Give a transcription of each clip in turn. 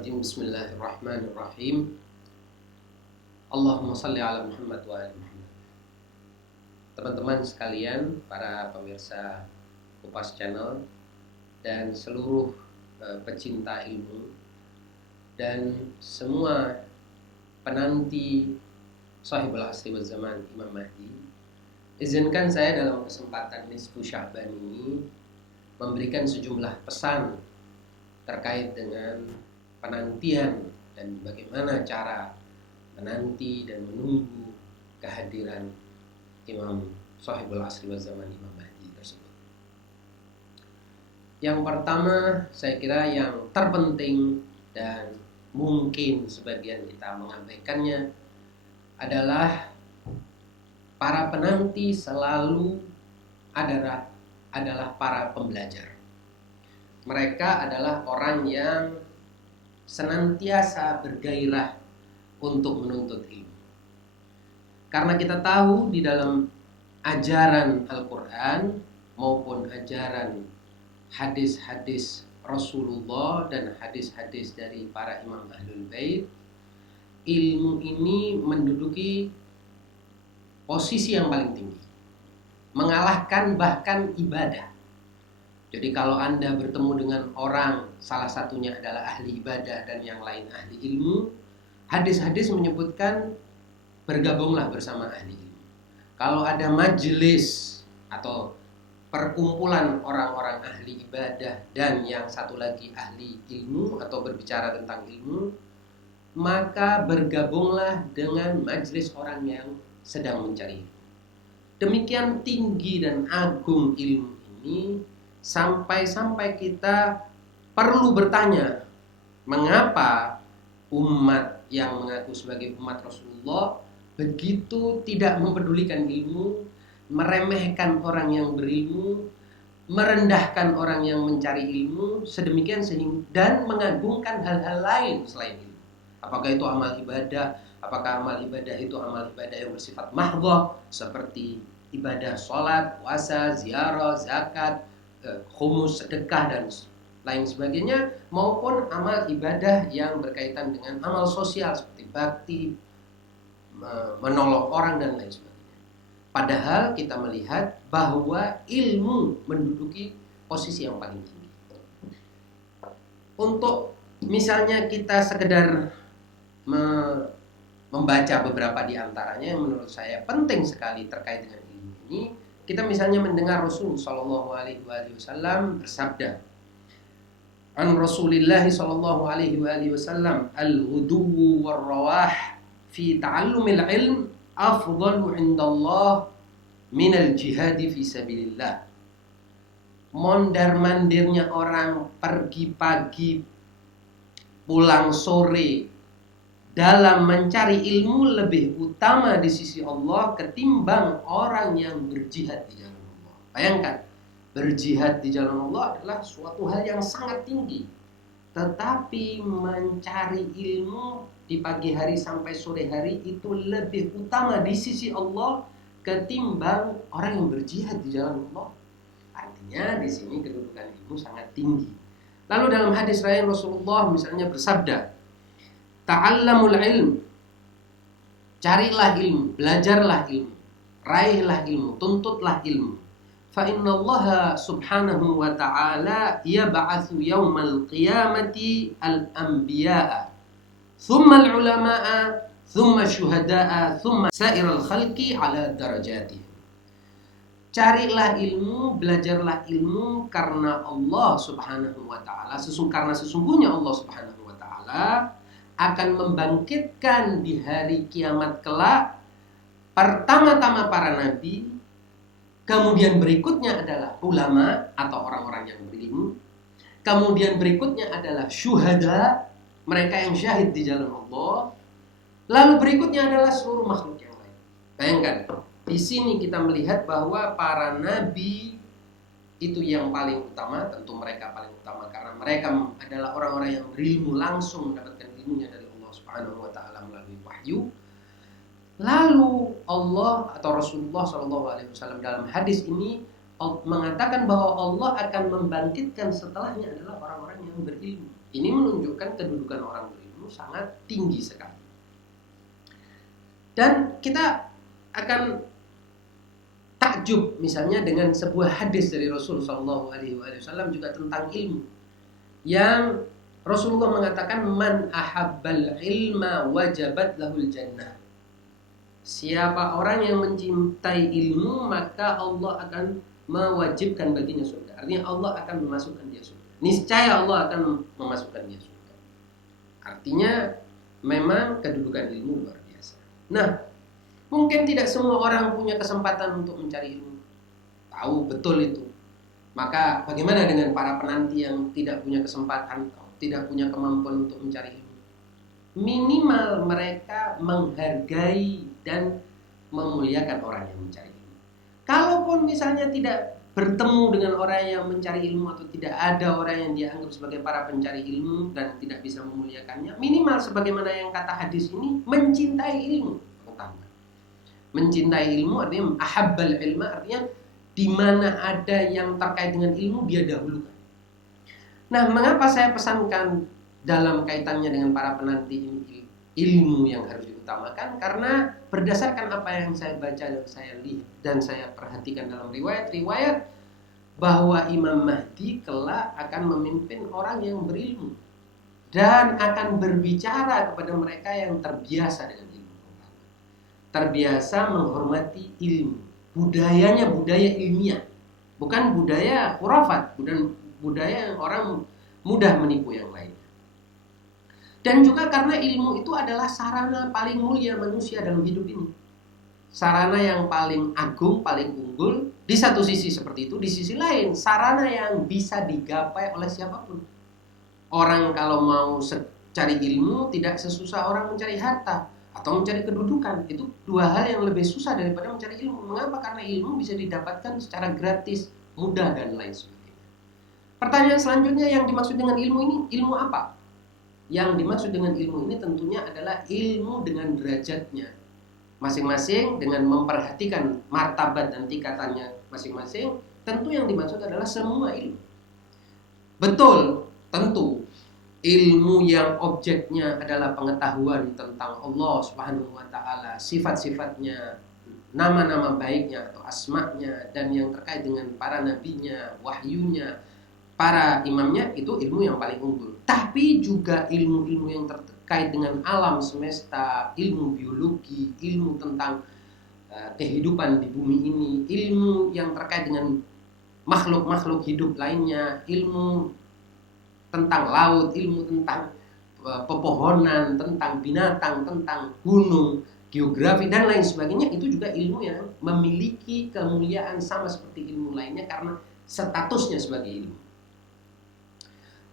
Bismillahirrahmanirrahim. Bismillahirrahmanirrahim. Allahumma salli ala Muhammad wa ali Muhammad. Teman-teman sekalian, para pemirsa Kupas Channel dan seluruh pecinta ilmu dan semua penanti Shahibul Asri wal Zaman Imam Mahdi, izinkan saya dalam kesempatan Nisfu Sya'ban ini memberikan sejumlah pesan terkait dengan penantian dan bagaimana cara menanti dan menunggu kehadiran Imam Shahibul Asri wal Zaman Imam Mahdi tersebut. Yang pertama, saya kira yang terpenting dan mungkin sebagian kita mengabaikannya adalah para penanti selalu adalah para pembelajar. Mereka adalah orang yang senantiasa bergairah untuk menuntut ilmu. Karena kita tahu di dalam ajaran Al-Quran maupun ajaran hadis-hadis Rasulullah dan hadis-hadis dari para imam Ahlul Bait, ilmu ini menduduki posisi yang paling tinggi, mengalahkan bahkan ibadah. Jadi kalau Anda bertemu dengan orang, salah satunya adalah ahli ibadah dan yang lain ahli ilmu, hadis-hadis menyebutkan bergabunglah bersama ahli ilmu. Kalau ada majelis atau perkumpulan orang-orang ahli ibadah dan yang satu lagi ahli ilmu atau berbicara tentang ilmu, maka bergabunglah dengan majelis orang yang sedang mencari ilmu. Demikian tinggi dan agung ilmu ini, sampai-sampai kita perlu bertanya, mengapa umat yang mengaku sebagai umat Rasulullah begitu tidak mempedulikan ilmu, meremehkan orang yang berilmu, merendahkan orang yang mencari ilmu, sedemikian sehingga dan mengagungkan hal-hal lain selain ilmu. Apakah itu amal ibadah? Apakah amal ibadah itu amal ibadah yang bersifat mahdhah seperti ibadah sholat, puasa, ziarah, zakat, khumus, sedekah dan lain sebagainya, maupun amal ibadah yang berkaitan dengan amal sosial seperti bakti, menolong orang dan lain sebagainya. Padahal kita melihat bahwa ilmu menduduki posisi yang paling tinggi. Untuk misalnya kita sekedar membaca beberapa di antaranya yang menurut saya penting sekali terkait dengan ilmu ini, kita misalnya mendengar Rasul sallallahu alaihi wasallam bersabda, an Rasulillah sallallahu alaihi wasallam, al-ghuduwu war-rawah fi ta'allumil ilm afdalu 'indallah minal jihadi fi sabilillah. Mondar-mandirnya orang pergi pagi pulang sore dalam mencari ilmu lebih utama di sisi Allah ketimbang orang yang berjihad di jalan Allah. Bayangkan, berjihad di jalan Allah adalah suatu hal yang sangat tinggi. Tetapi mencari ilmu di pagi hari sampai sore hari itu lebih utama di sisi Allah ketimbang orang yang berjihad di jalan Allah. Artinya di sini kedudukan ilmu sangat tinggi. Lalu dalam hadis lain Rasulullah misalnya bersabda, ta'allamul ilm, carilah ilmu, belajarlah ilmu, raihlah ilmu, tuntutlah ilmu. Fa innallaha subhanahu wa ta'ala yab'atsu yaumal qiyamati al-anbiya'a, thumma al-ulama'a, thumma syuhada'a, thumma sa'iral khalqi ala darajatihim. Carilah ilmu, belajarlah ilmu karena Allah subhanahu wa ta'ala, karena sesungguhnya Allah subhanahu wa ta'ala akan membangkitkan di hari kiamat kelak pertama-tama para nabi, kemudian berikutnya adalah ulama atau orang-orang yang berilmu, kemudian berikutnya adalah syuhada, mereka yang syahid di jalan Allah, lalu berikutnya adalah seluruh makhluk yang lain. Bayangkan, di sini kita melihat bahwa para nabi itu yang paling utama, tentu mereka paling utama karena mereka adalah orang-orang yang berilmu, langsung mendapatkan ilmunya dari Allah Subhanahu wa taala melalui wahyu. Lalu Allah atau Rasulullah sallallahu alaihi wasallam dalam hadis ini mengatakan bahwa Allah akan membangkitkan setelahnya adalah orang-orang yang berilmu. Ini menunjukkan kedudukan orang berilmu sangat tinggi sekali. Dan kita akan takjub misalnya dengan sebuah hadis dari Rasulullah SAW juga tentang ilmu, yang Rasulullah mengatakan, man ahabbal ilma wajabat lahul jannah. Siapa orang yang mencintai ilmu, maka Allah akan mewajibkan baginya surga. Artinya Allah akan memasukkan dia surga. Niscaya Allah akan memasukkan dia surga. Artinya memang kedudukan ilmu luar biasa. Nah, mungkin tidak semua orang punya kesempatan untuk mencari ilmu. Tahu betul itu. Maka bagaimana dengan para penanti yang tidak punya kesempatan, tidak punya kemampuan untuk mencari ilmu? Minimal mereka menghargai dan memuliakan orang yang mencari ilmu. Kalaupun misalnya tidak bertemu dengan orang yang mencari ilmu, atau tidak ada orang yang dianggap sebagai para pencari ilmu dan tidak bisa memuliakannya, minimal sebagaimana yang kata hadis ini, mencintai ilmu pertama. Mencintai ilmu artinya ahabbal ilma, artinya di mana ada yang terkait dengan ilmu dia dahulukan. Nah, mengapa saya pesankan dalam kaitannya dengan para penanti ini ilmu yang harus diutamakan? Karena berdasarkan apa yang saya baca dan saya lihat dan saya perhatikan dalam riwayat-riwayat, bahwa Imam Mahdi kelak akan memimpin orang yang berilmu dan akan berbicara kepada mereka yang terbiasa dengan ilmu, terbiasa menghormati ilmu, budayanya budaya ilmiah, bukan budaya khurafat, bukan budaya yang orang mudah menipu yang lain. Dan juga karena ilmu itu adalah sarana paling mulia manusia dalam hidup ini. Sarana yang paling agung, paling unggul. Di satu sisi seperti itu, di sisi lain sarana yang bisa digapai oleh siapapun. Orang kalau mau cari ilmu tidak sesusah orang mencari harta atau mencari kedudukan. Itu dua hal yang lebih susah daripada mencari ilmu. Mengapa? Karena ilmu bisa didapatkan secara gratis, mudah, dan lain sebagainya. Pertanyaan selanjutnya, yang dimaksud dengan ilmu ini, ilmu apa? Yang dimaksud dengan ilmu ini tentunya adalah ilmu dengan derajatnya masing-masing, dengan memperhatikan martabat dan tingkatannya masing-masing. Tentu yang dimaksud adalah semua ilmu. Betul, tentu ilmu yang objeknya adalah pengetahuan tentang Allah Subhanahu wa Ta'ala, sifat-sifatnya, nama-nama baiknya atau asma'nya, dan yang terkait dengan para nabinya, wahyunya, para imamnya, itu ilmu yang paling unggul. Tapi juga ilmu-ilmu yang terkait dengan alam semesta, ilmu biologi, ilmu tentang kehidupan di bumi ini, ilmu yang terkait dengan makhluk-makhluk hidup lainnya, ilmu tentang laut, ilmu tentang pepohonan, tentang binatang, tentang gunung, geografi, dan lain sebagainya, itu juga ilmu yang memiliki kemuliaan sama seperti ilmu lainnya karena statusnya sebagai ilmu.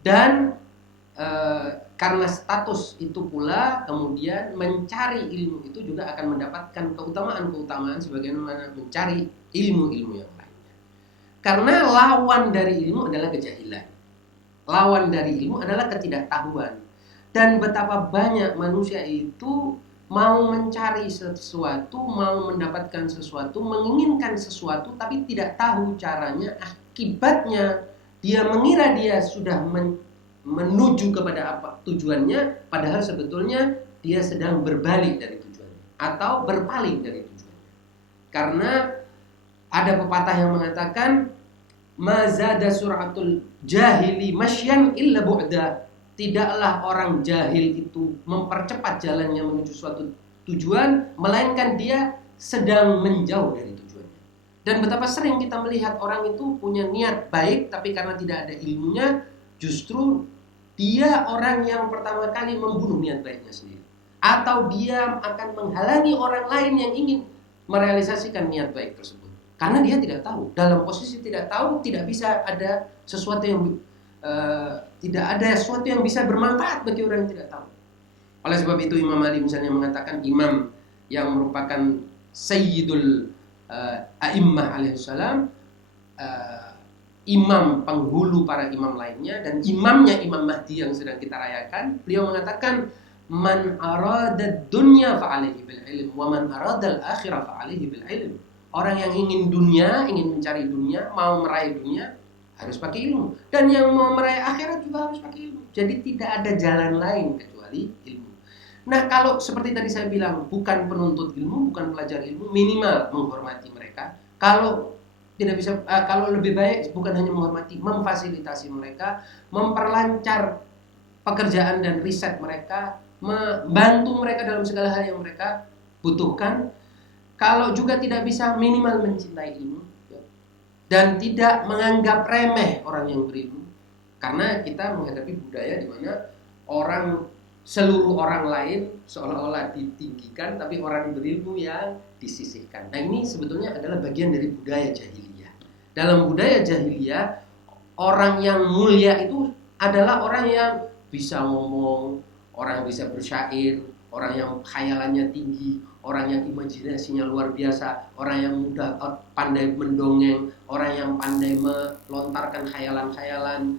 Dan karena status itu pula, kemudian mencari ilmu itu juga akan mendapatkan keutamaan-keutamaan sebagaimana mencari ilmu-ilmu yang lainnya. Karena lawan dari ilmu adalah kejahilan. Lawan dari ilmu adalah ketidaktahuan. Dan betapa banyak manusia itu mau mencari sesuatu, mau mendapatkan sesuatu, menginginkan sesuatu, tapi tidak tahu caranya. Akibatnya dia mengira dia sudah menuju kepada apa tujuannya, padahal sebetulnya dia sedang berbalik dari tujuannya atau berpaling dari tujuannya. Karena ada pepatah yang mengatakan, mazada suratul jahili masyan illa bu'da. Tidaklah orang jahil itu mempercepat jalannya menuju suatu tujuan, melainkan dia sedang menjauh dari tujuannya. Dan betapa sering kita melihat orang itu punya niat baik, tapi karena tidak ada ilmunya, justru dia orang yang pertama kali membunuh niat baiknya sendiri. Atau dia akan menghalangi orang lain yang ingin merealisasikan niat baik tersebut. Karena dia tidak tahu. Dalam posisi tidak tahu, tidak bisa ada sesuatu yang tidak ada sesuatu yang bisa bermanfaat bagi orang yang tidak tahu. Oleh sebab itu Imam Ali misalnya mengatakan, imam yang merupakan Sayyidul A'immah alaihissalam, imam penghulu para imam lainnya, dan imamnya Imam Mahdi yang sedang kita rayakan, beliau mengatakan, man arada dunya fa'alaihi bil ilm wa man arada al-akhirah fa'alaihi bil ilm. Orang yang ingin dunia, ingin mencari dunia, mau meraih dunia, harus pakai ilmu. Dan yang mau meraih akhirat juga harus pakai ilmu. Jadi tidak ada jalan lain kecuali ilmu. Nah, kalau seperti tadi saya bilang, bukan penuntut ilmu, bukan pelajar ilmu, minimal menghormati mereka. Kalau tidak bisa, kalau lebih baik bukan hanya menghormati, memfasilitasi mereka, memperlancar pekerjaan dan riset mereka, membantu mereka dalam segala hal yang mereka butuhkan. Kalau juga tidak bisa, minimal mencintai ilmu, ya. Dan tidak menganggap remeh orang yang berilmu. Karena kita menghadapi budaya di mana seluruh orang lain seolah-olah ditinggikan, tapi orang berilmu yang disisihkan. Nah, ini sebetulnya adalah bagian dari budaya jahiliyah. Dalam budaya jahiliyah, orang yang mulia itu adalah orang yang bisa ngomong, orang yang bisa bersyair, orang yang khayalannya tinggi, orang yang imajinasinya luar biasa, orang yang mudah pandai mendongeng, orang yang pandai melontarkan khayalan-khayalan,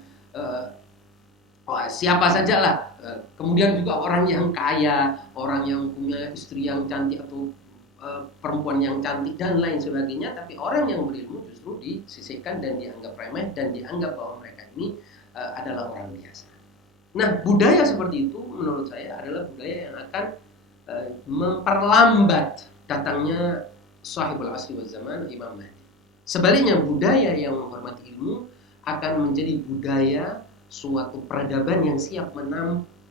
siapa saja lah. Kemudian juga orang yang kaya, orang yang punya istri yang cantik atau perempuan yang cantik dan lain sebagainya. Tapi orang yang berilmu justru disisihkan dan dianggap remeh dan dianggap bahwa mereka ini adalah orang biasa. Nah, budaya seperti itu menurut saya adalah budaya yang akan memperlambat datangnya sahibul asri wal zaman, Imam Mahdi. Sebaliknya, budaya yang menghormati ilmu akan menjadi budaya suatu peradaban yang siap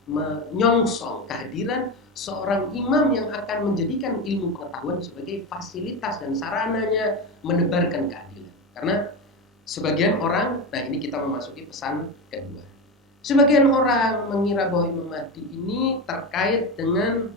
menyongsong kehadiran seorang imam yang akan menjadikan ilmu pengetahuan sebagai fasilitas dan sarananya menebarkan keadilan. Karena sebagian orang, nah ini kita memasuki pesan kedua. Sebagian orang mengira bahwa Imam Mahdi ini terkait dengan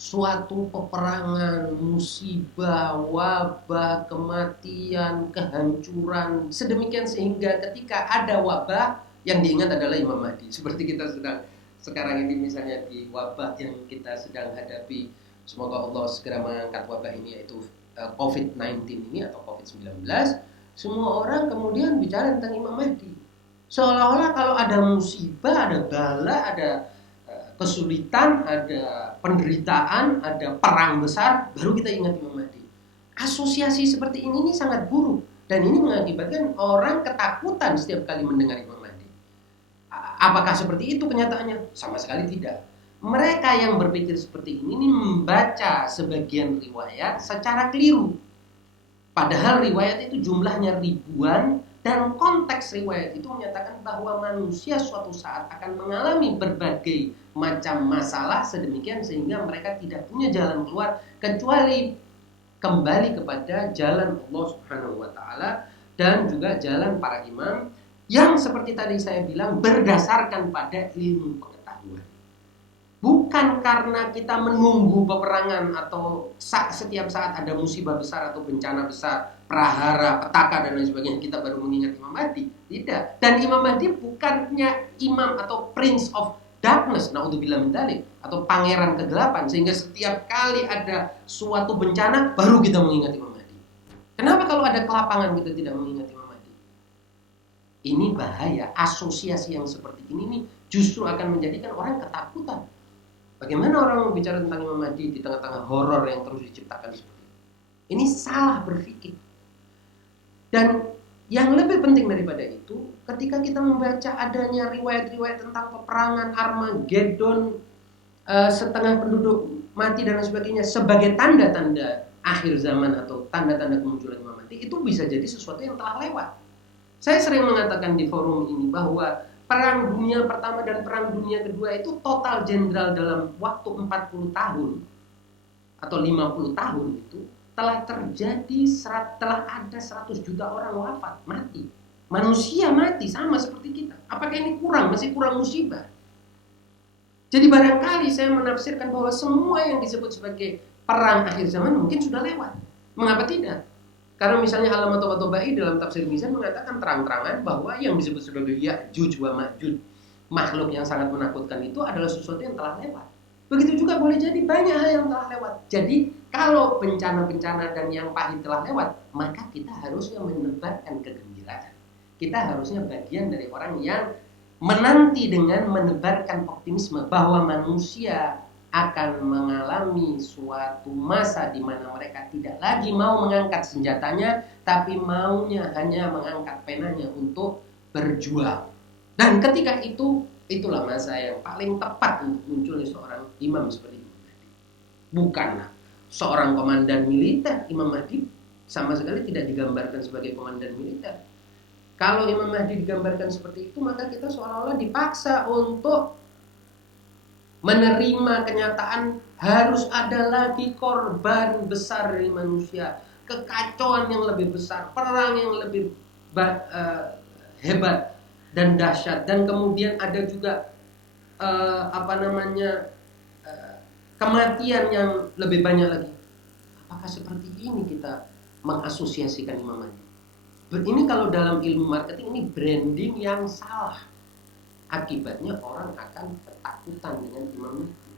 suatu peperangan, musibah, wabah, kematian, kehancuran, sedemikian sehingga ketika ada wabah yang diingat adalah Imam Mahdi. Seperti kita sedang sekarang ini misalnya di wabah yang kita sedang hadapi, semoga Allah segera mengangkat wabah ini, yaitu COVID-19 ini atau COVID-19. Semua orang kemudian bicara tentang Imam Mahdi, seolah-olah kalau ada musibah, ada bala, ada kesulitan, ada penderitaan, ada perang besar, baru kita ingat Imam Mahdi. Asosiasi seperti ini sangat buruk, dan ini mengakibatkan orang ketakutan setiap kali mendengar Imam Mahdi. Apakah seperti itu kenyataannya? Sama sekali tidak. Mereka yang berpikir seperti ini membaca sebagian riwayat secara keliru. Padahal riwayat itu jumlahnya ribuan, dan konteks riwayat itu menyatakan bahwa manusia suatu saat akan mengalami berbagai macam masalah sedemikian sehingga mereka tidak punya jalan keluar kecuali kembali kepada jalan Allah Subhanahu wa taala dan juga jalan para imam yang seperti tadi saya bilang berdasarkan pada ilmu pengetahuan. Bukan karena kita menunggu peperangan atau setiap saat ada musibah besar atau bencana besar, prahara, petaka dan lain sebagainya kita baru mengingat Imam Mahdi. Tidak. Dan Imam Mahdi bukannya imam atau prince of darkness, naudzubillah min dzalik, atau pangeran kegelapan sehingga setiap kali ada suatu bencana baru kita mengingat Imam Mahdi. Kenapa kalau ada kelapangan kita tidak mengingat Imam Mahdi? Ini bahaya. Asosiasi yang seperti ini nih justru akan menjadikan orang ketakutan. Bagaimana orang bicara tentang Imam Mahdi di tengah-tengah horor yang terus diciptakan seperti ini? Ini salah berpikir. Dan yang lebih penting daripada itu, ketika kita membaca adanya riwayat-riwayat tentang peperangan Armageddon, setengah penduduk mati dan lain sebagainya sebagai tanda-tanda akhir zaman atau tanda-tanda kemunculan Imam Mahdi, itu bisa jadi sesuatu yang telah lewat. Saya sering mengatakan di forum ini bahwa Perang Dunia Pertama dan Perang Dunia Kedua itu total jenderal dalam waktu 40 tahun atau 50 tahun itu telah terjadi, telah ada 100 juta orang wafat, mati. Manusia mati sama seperti kita. Apakah ini kurang? Masih kurang musibah. Jadi barangkali saya menafsirkan bahwa semua yang disebut sebagai perang akhir zaman mungkin sudah lewat. Mengapa tidak? Karena misalnya Alamah Toba-Tobai dalam tafsir Mizan mengatakan terang-terangan bahwa yang disebut sebagai Ya'juj wa Ma'juj, makhluk yang sangat menakutkan itu adalah sesuatu yang telah lewat. Begitu juga boleh jadi banyak hal yang telah lewat. Jadi kalau bencana-bencana dan yang pahit telah lewat, maka kita harusnya menebarkan kegembiraan. Kita harusnya bagian dari orang yang menanti dengan menebarkan optimisme bahwa manusia akan mengalami mengalami suatu masa di mana mereka tidak lagi mau mengangkat senjatanya, tapi maunya hanya mengangkat penanya untuk berjuang. Dan ketika itu, itulah masa yang paling tepat untuk munculnya seorang imam seperti Imam Mahdi. Bukanlah seorang komandan militer. Imam Mahdi sama sekali tidak digambarkan sebagai komandan militer. Kalau Imam Mahdi digambarkan seperti itu, maka kita seolah-olah dipaksa untuk menerima kenyataan harus ada lagi korban besar dari manusia, kekacauan yang lebih besar, perang yang lebih hebat dan dahsyat, dan kemudian ada juga kematian yang lebih banyak lagi. Apakah seperti ini kita mengasosiasikan Imam Mahdi? Ini kalau dalam ilmu marketing ini branding yang salah. Akibatnya orang akan ketakutan dengan Imam Mahdi.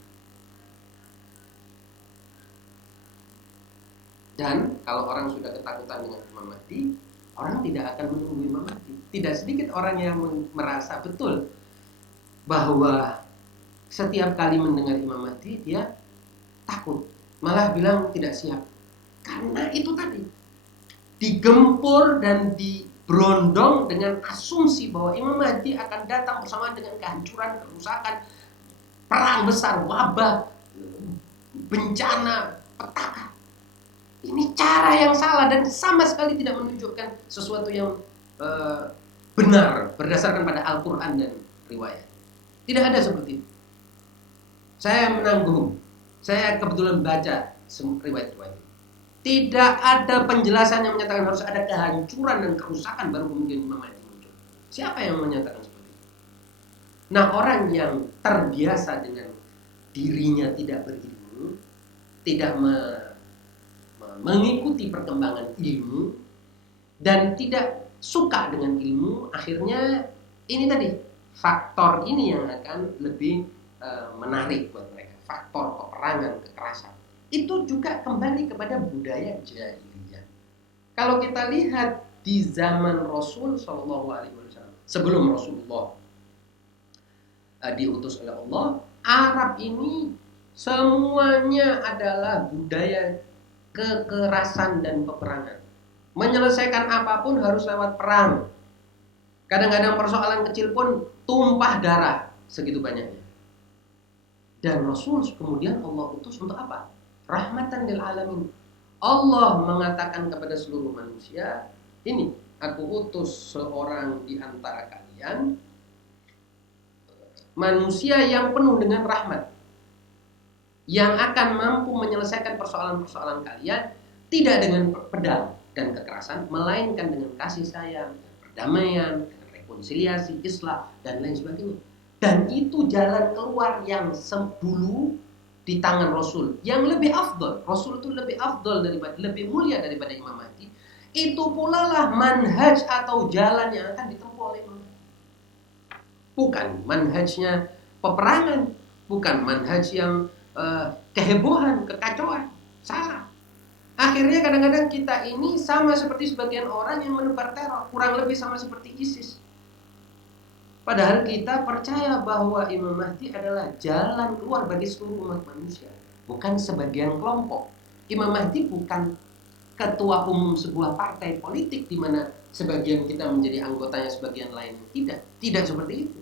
Dan kalau orang sudah ketakutan dengan Imam Mahdi, orang tidak akan menunggu Imam Mahdi. Tidak sedikit orang yang merasa betul bahwa setiap kali mendengar Imam Mahdi dia takut, malah bilang tidak siap. Karena itu tadi, digempur dan diberondong dengan asumsi bahwa Imam Mahdi akan datang bersamaan dengan kehancuran, kerusakan, perang besar, wabah, bencana, petaka. Ini cara yang salah dan sama sekali tidak menunjukkan sesuatu yang benar berdasarkan pada Al-Quran dan riwayat. Tidak ada seperti itu. Saya menanggung, saya kebetulan baca riwayat-riwayat. Tidak ada penjelasan yang menyatakan harus ada kehancuran dan kerusakan baru kemudian Imam Mahdi muncul. Siapa yang menyatakan seperti itu? Nah, orang yang terbiasa dengan dirinya tidak berilmu, tidak mengikuti perkembangan ilmu, dan tidak suka dengan ilmu, akhirnya ini tadi, faktor ini yang akan lebih menarik buat mereka. Faktor peperangan, kekerasan. Itu juga kembali kepada budaya jahiliyah. Kalau kita lihat di zaman Rasul Shallallahu Alaihi Wasallam, sebelum Rasulullah diutus oleh Allah, Arab ini semuanya adalah budaya kekerasan dan peperangan. Menyelesaikan apapun harus lewat perang. Kadang-kadang persoalan kecil pun tumpah darah segitu banyaknya. Dan Rasul kemudian Allah utus untuk apa? Rahmatan lil alamin. Allah mengatakan kepada seluruh manusia, ini aku utus seorang di antara kalian, manusia yang penuh dengan rahmat, yang akan mampu menyelesaikan persoalan-persoalan kalian tidak dengan pedang dan kekerasan, melainkan dengan kasih sayang, perdamaian, dengan rekonsiliasi, islah, dan lain sebagainya. Dan itu jalan keluar yang dulu di tangan Rasul, yang lebih afdol. Rasul itu lebih afdol daripada, lebih mulia daripada Imam Mahdi. Itu pula lah manhaj atau jalan yang akan ditempuh oleh Imam Mahdi. Bukan manhajnya peperangan, bukan manhaj yang kehebohan, kekacauan. Salah. Akhirnya kadang-kadang kita ini sama seperti sebagian orang yang menebar teror, kurang lebih sama seperti ISIS. Padahal kita percaya bahwa Imam Mahdi adalah jalan keluar bagi seluruh umat manusia, bukan sebagian kelompok. Imam Mahdi bukan ketua umum sebuah partai politik di mana sebagian kita menjadi anggotanya, sebagian lain tidak seperti itu.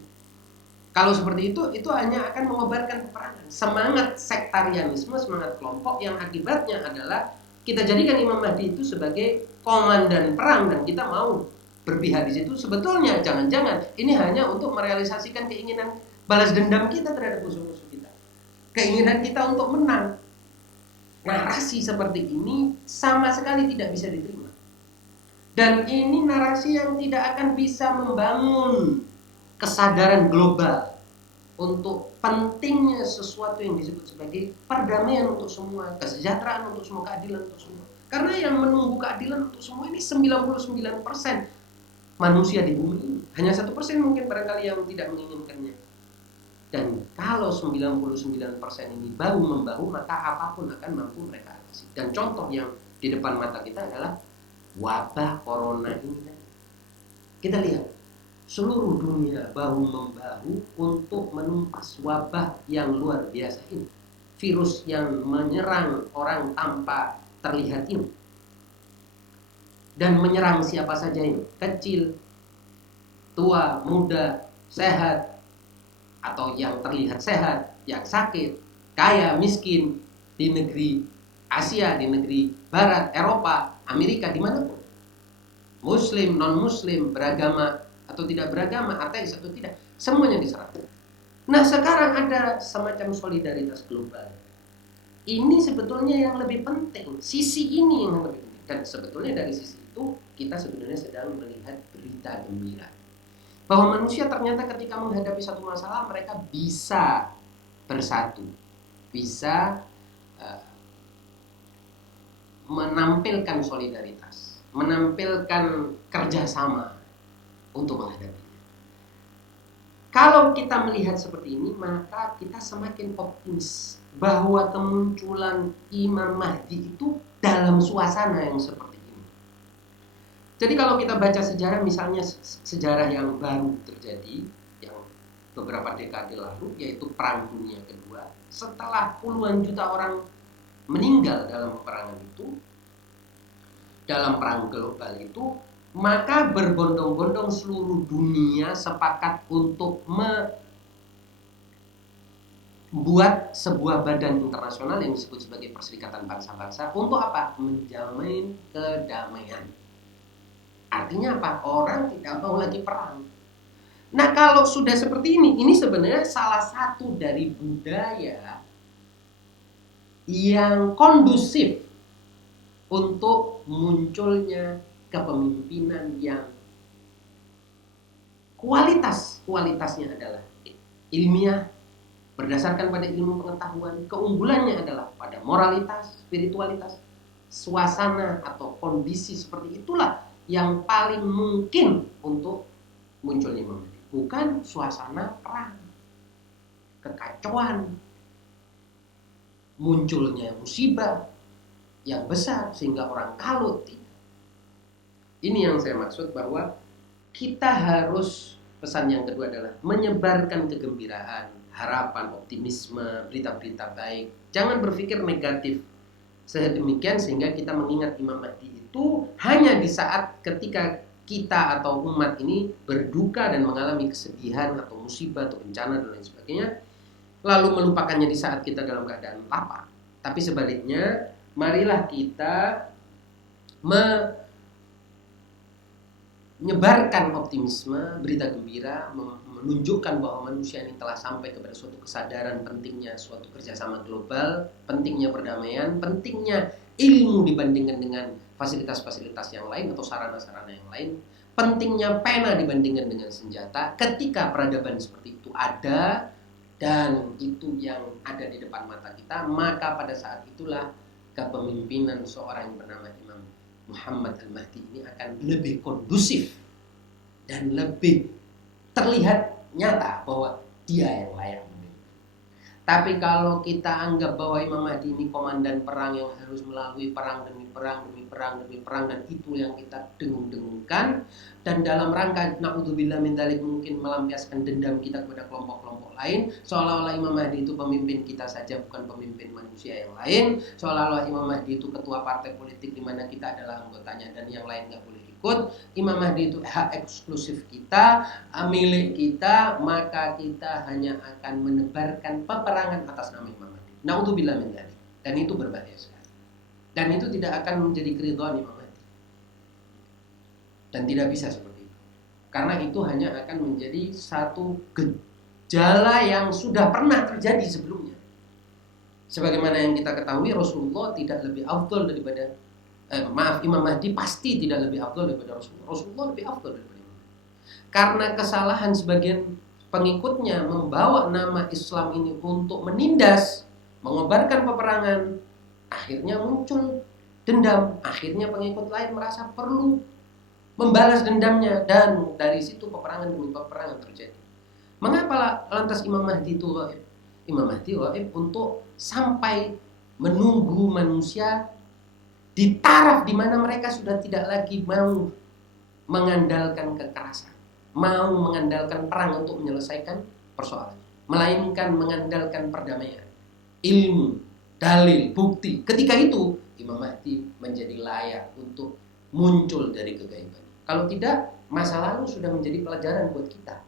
Kalau seperti itu hanya akan mengobarkan peperangan, semangat sektarianisme, semangat kelompok yang akibatnya adalah kita jadikan Imam Mahdi itu sebagai komandan perang dan kita mau berpihak di situ. Sebetulnya jangan-jangan ini hanya untuk merealisasikan keinginan balas dendam kita terhadap musuh-musuh kita, keinginan kita untuk menang. Narasi seperti ini sama sekali tidak bisa diterima, dan ini narasi yang tidak akan bisa membangun kesadaran global untuk pentingnya sesuatu yang disebut sebagai perdamaian untuk semua, kesejahteraan untuk semua, keadilan untuk semua. Karena yang menunggu keadilan untuk semua ini 99% manusia di bumi ini. Hanya 1% mungkin barangkali yang tidak menginginkannya. Dan kalau 99% ini bahu-membahu, maka apapun akan mampu mereka atasi. Dan contoh yang di depan mata kita adalah wabah corona ini. Kita lihat, seluruh dunia bahu-membahu untuk menumpas wabah yang luar biasa ini. virus yang menyerang orang tanpa terlihat ini. Dan menyerang siapa saja ini, kecil, tua, muda, sehat, atau yang terlihat sehat, yang sakit, kaya, miskin, di negeri Asia, di negeri Barat, Eropa, Amerika, dimanapun. Muslim, non-muslim, beragama atau tidak beragama, ateis atau tidak, semuanya diserang. Nah, sekarang ada semacam solidaritas global. Ini sebetulnya yang lebih penting, sisi ini yang lebih penting. Dan sebetulnya dari sisi itu kita sebenarnya sedang melihat berita gembira bahwa manusia ternyata ketika menghadapi satu masalah mereka bisa bersatu, bisa menampilkan solidaritas, menampilkan kerjasama untuk menghadapinya. Kalau kita melihat seperti ini, maka kita semakin optimis bahwa kemunculan Imam Mahdi itu dalam suasana yang seperti ini. Jadi kalau kita baca sejarah, misalnya sejarah yang baru terjadi, yang beberapa dekade lalu, yaitu Perang Dunia Kedua, setelah puluhan juta orang meninggal dalam peperangan itu, dalam perang global itu, maka berbondong-bondong seluruh dunia sepakat untuk membuat sebuah badan internasional yang disebut sebagai Perserikatan Bangsa-Bangsa. Untuk apa? Menjamin kedamaian. Artinya apa? Orang tidak mau lagi perang. Nah, kalau sudah seperti ini sebenarnya salah satu dari budaya yang kondusif untuk munculnya kepemimpinan yang kualitasnya adalah ilmiah, berdasarkan pada ilmu pengetahuan, keunggulannya adalah pada moralitas, spiritualitas, suasana atau kondisi seperti itulah yang paling mungkin untuk munculnya Imam Mahdi. Bukan suasana perang, kekacauan, munculnya musibah yang besar sehingga orang kalut. Ini yang saya maksud bahwa kita harus, pesan yang kedua adalah menyebarkan kegembiraan, harapan, optimisme, berita-berita baik. Jangan berpikir negatif sedemikian sehingga kita mengingat Imam Mahdi itu hanya di saat ketika kita atau umat ini berduka dan mengalami kesedihan atau musibah atau bencana dan lain sebagainya, lalu melupakannya di saat kita dalam keadaan lapar. Tapi sebaliknya, marilah kita menyebarkan optimisme, berita gembira, menunjukkan bahwa manusia ini telah sampai kepada suatu kesadaran pentingnya suatu kerjasama global, pentingnya perdamaian, pentingnya ilmu dibandingkan dengan fasilitas-fasilitas yang lain atau sarana-sarana yang lain, pentingnya pena dibandingkan dengan senjata. Ketika peradaban seperti itu ada dan itu yang ada di depan mata kita, maka pada saat itulah kepemimpinan seorang yang bernama Imam Muhammad Al-Mahdi ini akan lebih kondusif dan lebih terlihat nyata bahwa dia yang layak memimpin. Tapi kalau kita anggap bahwa Imam Mahdi ini komandan perang yang harus melalui perang demi perang demi perang demi perang, dan itu yang kita dengung-dengungkan, dan dalam rangka na'udzubillah min dzalik mungkin melampiaskan dendam kita kepada kelompok-kelompok lain, seolah-olah Imam Mahdi itu pemimpin kita saja, bukan pemimpin manusia yang lain, seolah-olah Imam Mahdi itu ketua partai politik di mana kita adalah anggotanya dan yang lain nggak boleh ikut. Imam Mahdi itu hak eksklusif kita, milik kita, maka kita hanya akan menebarkan peperangan atas nama Imam Mahdi. Na'udzubillah min dzalik. Dan itu berbahaya sekali. Dan itu tidak akan menjadi keridhaan Imam Mahdi. Dan tidak bisa seperti itu. Karena itu hanya akan menjadi satu gejala yang sudah pernah terjadi sebelumnya. Sebagaimana yang kita ketahui, Rasulullah tidak lebih afdal daripada Imam Mahdi pasti tidak lebih afdal daripada Rasulullah. Rasulullah lebih afdal daripada Imam Mahdi. Karena kesalahan sebagian pengikutnya membawa nama Islam ini untuk menindas, mengobarkan peperangan, akhirnya muncul dendam. Akhirnya pengikut lain merasa perlu membalas dendamnya, dan dari situ peperangan demi peperangan terjadi. Mengapa lantas Imam Mahdi itu gaib? Imam Mahdi gaib untuk sampai menunggu manusia di taraf di mana mereka sudah tidak lagi mau mengandalkan kekerasan, mau mengandalkan perang untuk menyelesaikan persoalan, melainkan mengandalkan perdamaian. ilmu, dalil, bukti. Ketika itu Imam Mahdi menjadi layak untuk muncul dari kegaiban. Kalau tidak, masa lalu sudah menjadi pelajaran buat kita.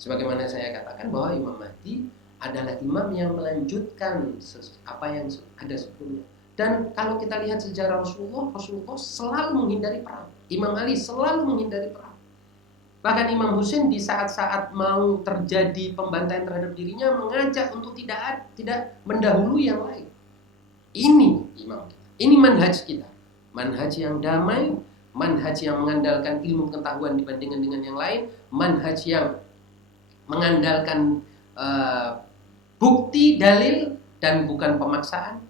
Sebagaimana saya katakan bahwa Imam Mahdi adalah imam yang melanjutkan apa yang ada sebelumnya. Dan kalau kita lihat sejarah Rasulullah selalu menghindari perang. Imam Ali selalu menghindari perang. Bahkan Imam Husain di saat-saat mau terjadi pembantaian terhadap dirinya mengajak untuk tidak mendahului yang lain. Ini imam kita. Ini manhaj kita. Manhaj yang damai, manhaj yang mengandalkan ilmu pengetahuan dibandingkan dengan yang lain, manhaj yang mengandalkan bukti, dalil dan bukan pemaksaan,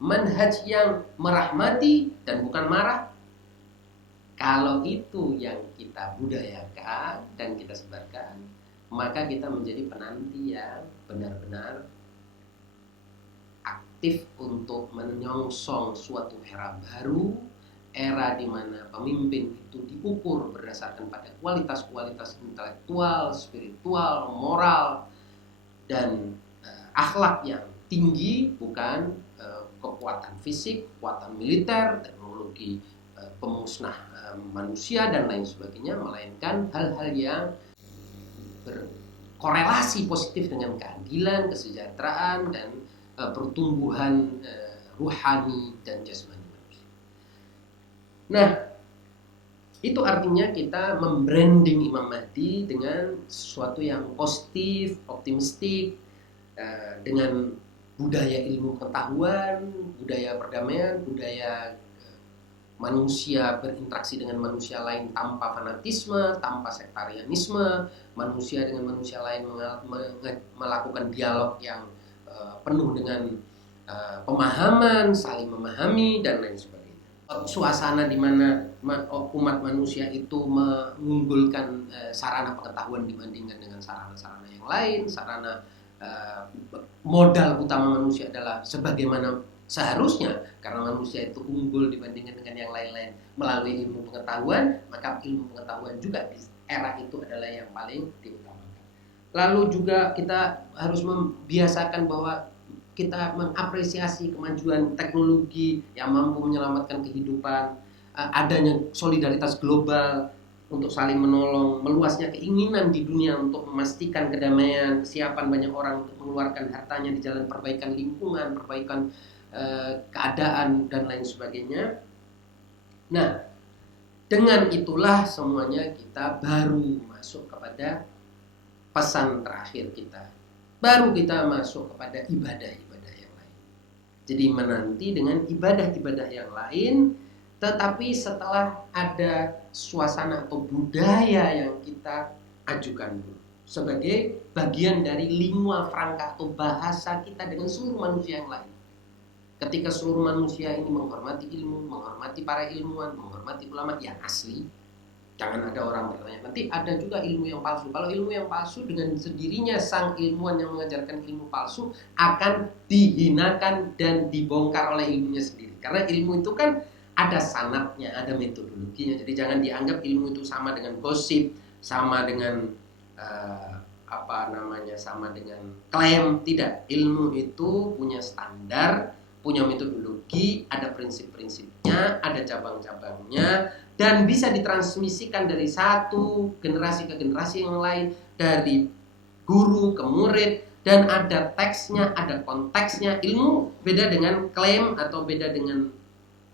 manhaj yang merahmati dan bukan marah. Kalau itu yang kita budayakan dan kita sebarkan, maka kita menjadi penanti yang benar-benar aktif untuk menyongsong suatu era baru, era di mana pemimpin itu diukur berdasarkan pada kualitas-kualitas intelektual, spiritual, moral, dan akhlak yang tinggi, bukan kekuatan fisik, kekuatan militer, teknologi pemusnah manusia dan lain sebagainya, melainkan hal-hal yang berkorelasi positif dengan keadilan, kesejahteraan, dan pertumbuhan ruhani dan jasmani manusia. Nah, itu artinya kita membranding Imam Mahdi dengan sesuatu yang positif, optimistik, dengan budaya ilmu pengetahuan, budaya perdamaian, budaya manusia berinteraksi dengan manusia lain tanpa fanatisme, tanpa sektarianisme, manusia dengan manusia lain melakukan dialog yang penuh dengan pemahaman, saling memahami, dan lain sebagainya. Suasana di mana umat manusia itu mengunggulkan sarana pengetahuan dibandingkan dengan sarana-sarana yang lain, sarana modal utama manusia adalah sebagaimana seharusnya, karena manusia itu unggul dibandingkan dengan yang lain-lain melalui ilmu pengetahuan, maka ilmu pengetahuan juga di era itu adalah yang paling diutamakan. Lalu juga kita harus membiasakan bahwa kita mengapresiasi kemajuan teknologi yang mampu menyelamatkan kehidupan, adanya solidaritas global untuk saling menolong, meluasnya keinginan di dunia untuk memastikan kedamaian, kesiapan banyak orang untuk mengeluarkan hartanya di jalan perbaikan lingkungan, perbaikan keadaan dan lain sebagainya. Nah, dengan itulah semuanya kita baru masuk kepada pesan terakhir kita. Baru kita masuk kepada ibadah-ibadah yang lain. Jadi menanti dengan ibadah-ibadah yang lain, tetapi setelah ada suasana atau budaya yang kita ajukan dulu sebagai bagian dari lingua franca atau bahasa kita dengan seluruh manusia yang lain. Ketika seluruh manusia ini menghormati ilmu, menghormati para ilmuwan, menghormati ulama yang asli, jangan ada orang bertanya, nanti ada juga ilmu yang palsu. Kalau ilmu yang palsu, dengan sendirinya sang ilmuwan yang mengajarkan ilmu palsu akan dihinakan dan dibongkar oleh ilmunya sendiri. Karena ilmu itu kan ada sanatnya, ada metodologinya. Jadi jangan dianggap ilmu itu sama dengan gosip, sama dengan sama dengan klaim. Tidak, ilmu itu punya standar, punya metodologi, ada prinsip-prinsipnya, ada cabang-cabangnya, dan bisa ditransmisikan dari satu generasi ke generasi yang lain, dari guru ke murid, dan ada teksnya, ada konteksnya. Ilmu beda dengan klaim atau beda dengan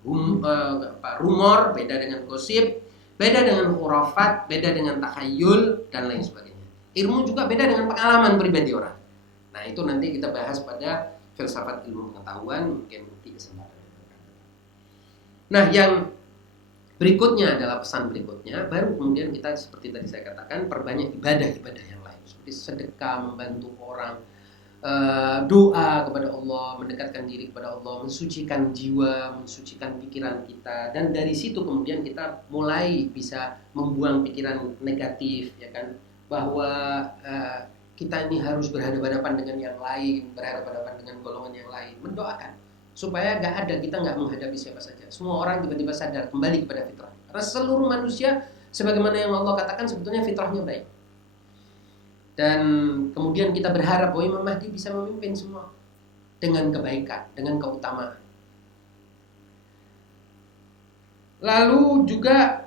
rumor, beda dengan gosip, beda dengan khurafat, beda dengan takhayul, dan lain sebagainya. Ilmu juga beda dengan pengalaman pribadi orang. Nah, itu nanti kita bahas pada filsafat ilmu pengetahuan, mungkin di kesempatan. Nah, yang berikutnya adalah pesan berikutnya, baru kemudian kita seperti tadi saya katakan, perbanyak ibadah-ibadah yang lain, seperti sedekah, membantu orang, doa kepada Allah, mendekatkan diri kepada Allah, mensucikan jiwa, mensucikan pikiran kita, dan dari situ kemudian kita mulai bisa membuang pikiran negatif, ya kan, bahwa kita ini harus berhadapan-hadapan dengan yang lain, berhadapan-hadapan dengan golongan yang lain, mendoakan supaya kita nggak menghadapi siapa saja. Semua orang tiba-tiba sadar kembali kepada fitrah. Karena seluruh manusia, sebagaimana yang Allah katakan, sebetulnya fitrahnya baik. Dan kemudian kita berharap bahwa Imam Mahdi bisa memimpin semua. dengan kebaikan, dengan keutamaan. Lalu juga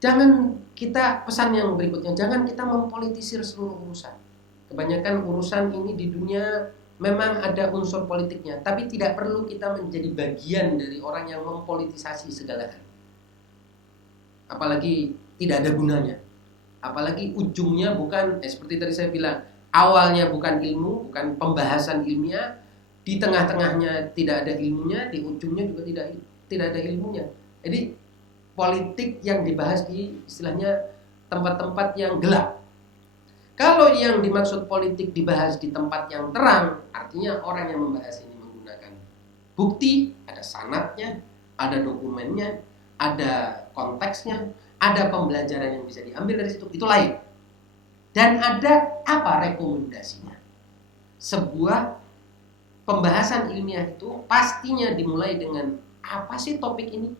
jangan kita, pesan yang berikutnya, jangan kita mempolitisir seluruh urusan. Kebanyakan urusan ini di dunia memang ada unsur politiknya, tapi tidak perlu kita menjadi bagian dari orang yang mempolitisasi segala hal. Apalagi tidak ada gunanya. Apalagi ujungnya bukan, seperti tadi saya bilang, awalnya bukan ilmu, bukan pembahasan ilmiah, di tengah-tengahnya tidak ada ilmunya, di ujungnya juga tidak ada ilmunya. Jadi politik yang dibahas di istilahnya tempat-tempat yang gelap. Kalau yang dimaksud politik dibahas di tempat yang terang, artinya orang yang membahas ini menggunakan bukti, ada sanadnya, ada dokumennya, ada konteksnya, ada pembelajaran yang bisa diambil dari situ, itu lain. Dan ada apa rekomendasinya? Sebuah pembahasan ilmiah itu pastinya dimulai dengan apa sih topik ini?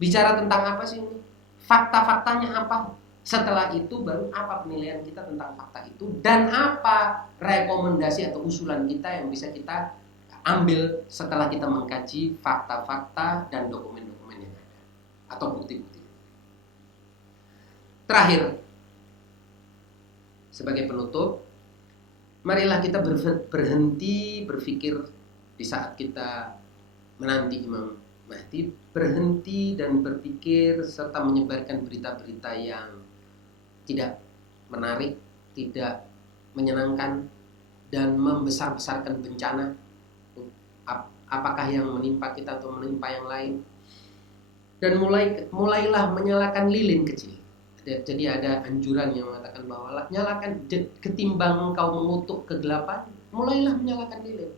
Bicara tentang apa sih ini? Fakta-faktanya apa? Setelah itu baru apa penilaian kita tentang fakta itu, dan apa rekomendasi atau usulan kita yang bisa kita ambil setelah kita mengkaji fakta-fakta dan dokumen-dokumen yang ada atau bukti-bukti. Terakhir, sebagai penutup, marilah kita berhenti berpikir di saat kita menanti Imam Mahdi, berhenti dan berpikir serta menyebarkan berita-berita yang tidak menarik, tidak menyenangkan, dan membesar-besarkan bencana, apakah yang menimpa kita atau menimpa yang lain. Dan mulailah menyalakan lilin kecil. Jadi ada anjuran yang mengatakan bahwa nyalakan, ketimbang engkau mengutuk kegelapan, mulailah menyalakan lilin.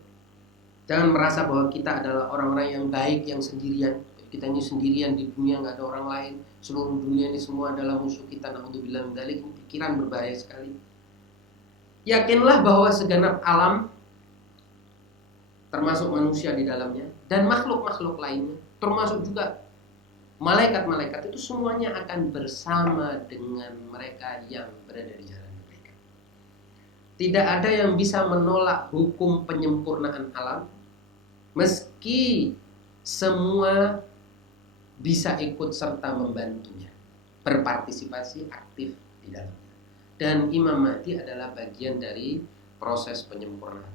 Jangan merasa bahwa kita adalah orang-orang yang baik, yang sendirian. Kita ini sendirian di dunia, nggak ada orang lain. Seluruh dunia ini semua adalah musuh kita. Na'udzubillah min dzalik. Ini pikiran berbahaya sekali. Yakinlah bahwa segenap alam, termasuk manusia di dalamnya, dan makhluk-makhluk lainnya, termasuk juga malaikat-malaikat, itu semuanya akan bersama dengan mereka yang berada di jalan kebaikan. Tidak ada yang bisa menolak hukum penyempurnaan alam, meski semua bisa ikut serta membantunya, berpartisipasi aktif di dalamnya. Dan Imam Mahdi adalah bagian dari proses penyempurnaan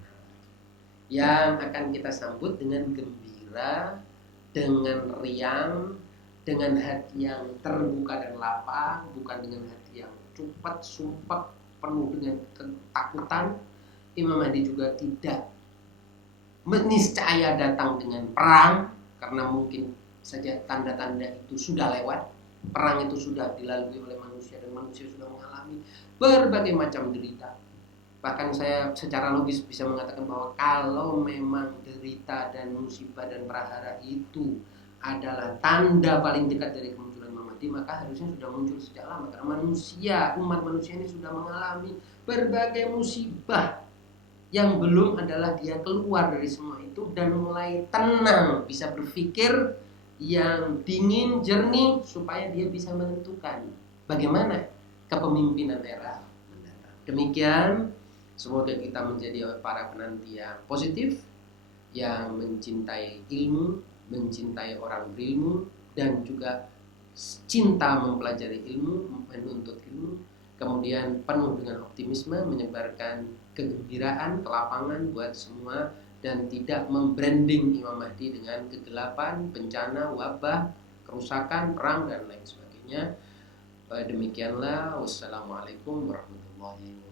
yang akan kita sambut dengan gembira, dengan riang, dengan hati yang terbuka dan lapang, bukan dengan hati yang cepat, sumpah, penuh dengan ketakutan. Imam Mahdi juga tidak meniscaya datang dengan perang, karena mungkin saja tanda-tanda itu sudah lewat. Perang itu sudah dilalui oleh manusia, dan manusia sudah mengalami berbagai macam derita. Bahkan saya secara logis bisa mengatakan bahwa kalau memang derita dan musibah dan prahara itu adalah tanda paling dekat dari kemunculan Imam Mahdi, maka harusnya sudah muncul sejak lama. Karena umat manusia ini sudah mengalami berbagai musibah, yang belum adalah dia keluar dari semua itu dan mulai tenang, bisa berpikir yang dingin, jernih, supaya dia bisa menentukan bagaimana kepemimpinan era mendatang. Demikian, semoga kita menjadi para penanti yang positif, yang mencintai ilmu, mencintai orang berilmu, dan juga cinta mempelajari ilmu, menuntut ilmu, kemudian penuh dengan optimisme, menyebarkan kegembiraan, kelapangan buat semua, dan tidak membranding Imam Mahdi dengan kegelapan, bencana, wabah, kerusakan, perang, dan lain sebagainya. Demikianlah, wassalamualaikum warahmatullahi wabarakatuh.